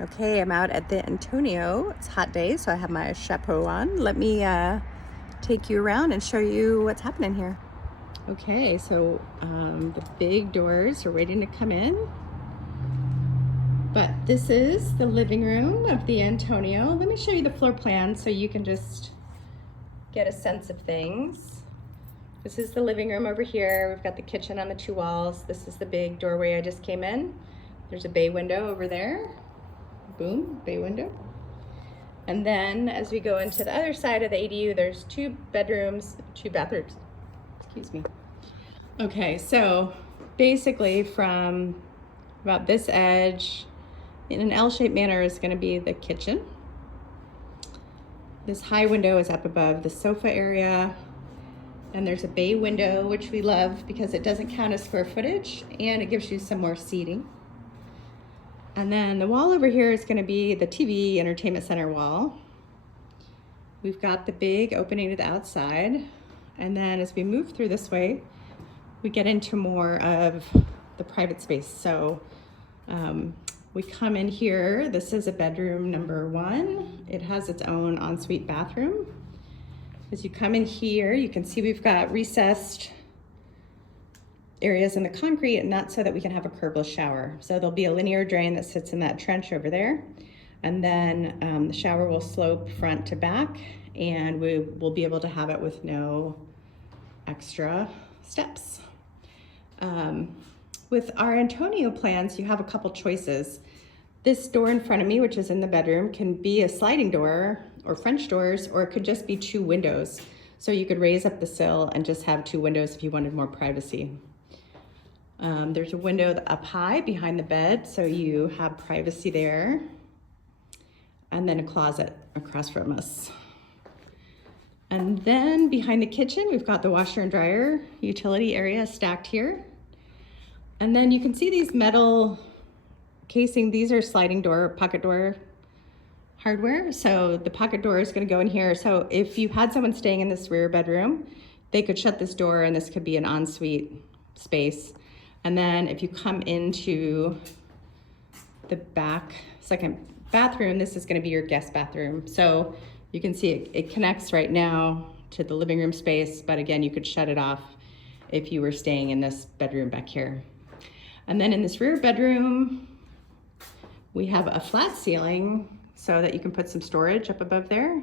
Okay, I'm out at the Antonio. It's a hot day, so I have my chapeau on. Let me take you around and show you what's happening here. Okay, so the big doors are waiting to come in. But this is the living room of the Antonio. Let me show you the floor plan so you can just get a sense of things. This is the living room over here. We've got the kitchen on the two walls. This is the big doorway I just came in. There's a bay window over there. Boom, bay window. And then as we go into the other side of the ADU, there's two bedrooms, two bathrooms, excuse me. Okay, so basically from about this edge in an L-shaped manner is gonna be the kitchen. This high window is up above the sofa area. And there's a bay window, which we love because it doesn't count as square footage and it gives you some more seating. And then the wall over here is gonna be the TV entertainment center wall. We've got the big opening to the outside. And then as we move through this way, we get into more of the private space. So we come in here, this is a bedroom number 1. It has its own ensuite bathroom. As you come in here, you can see we've got recessed areas in the concrete, and that's so that we can have a curbless shower. So there'll be a linear drain that sits in that trench over there. And then the shower will slope front to back, and we will be able to have it with no extra steps. With our Antonio plans, you have a couple choices. This door in front of me, which is in the bedroom, can be a sliding door or French doors, or it could just be 2 windows. So you could raise up the sill and just have 2 windows if you wanted more privacy. There's a window up high behind the bed, so you have privacy there. And then a closet across from us. And then behind the kitchen, we've got the washer and dryer utility area stacked here. And then you can see these metal casing. These are sliding door, pocket door hardware. So the pocket door is gonna go in here. So if you had someone staying in this rear bedroom, they could shut this door and this could be an ensuite space. And then if you come into the back second bathroom, this is gonna be your guest bathroom. So you can see it connects right now to the living room space, but again, you could shut it off if you were staying in this bedroom back here. And then in this rear bedroom, we have a flat ceiling so that you can put some storage up above there,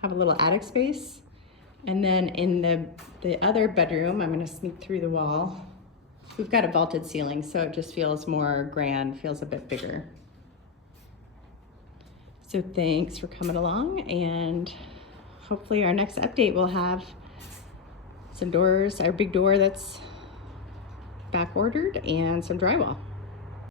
have a little attic space. And then in the other bedroom, I'm gonna sneak through the wall. We've got a vaulted ceiling, so it just feels more grand, feels a bit bigger. So thanks for coming along, and hopefully our next update will have some doors, our big door that's back ordered, and some drywall.